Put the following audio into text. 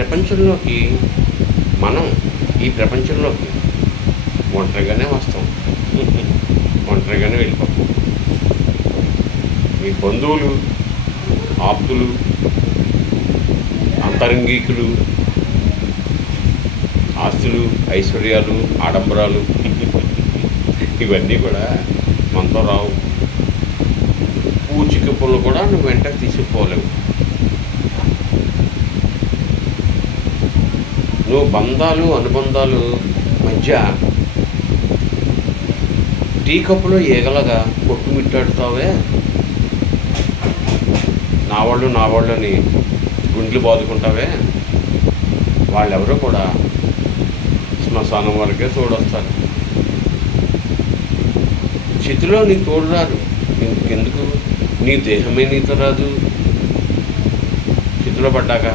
ప్రపంచంలోకి మనం ఈ ప్రపంచంలోకి ఒంటరిగానే వస్తాం. ఒంటరిగానే వెళ్ళిపోతాం. మీ బంధువులు ఆప్తులు అంతరంగికులు ఆస్తులు ఐశ్వర్యాలు ఆడంబరాలు ఇవన్నీ కూడా మనతో రావు. పూచిక పుల్ల కూడా నువ్వు వెంట తీసుకుపోలేవు నువ్వు బంధాలు అనుబంధాలు మధ్య టీ కప్పులో ఈగలగా కొట్టుమిట్టాడుతావే? నా వాళ్ళు నా వాళ్ళని గుండ్లు బాదుకుంటావే? వాళ్ళెవరూ కూడా శ్మశానం వరకే తోడొస్తారు. చితిలో నీ తోడు రారు ఇంకెందుకు? నీ దేహమే నీతో రాదు. చితిలో పడ్డాక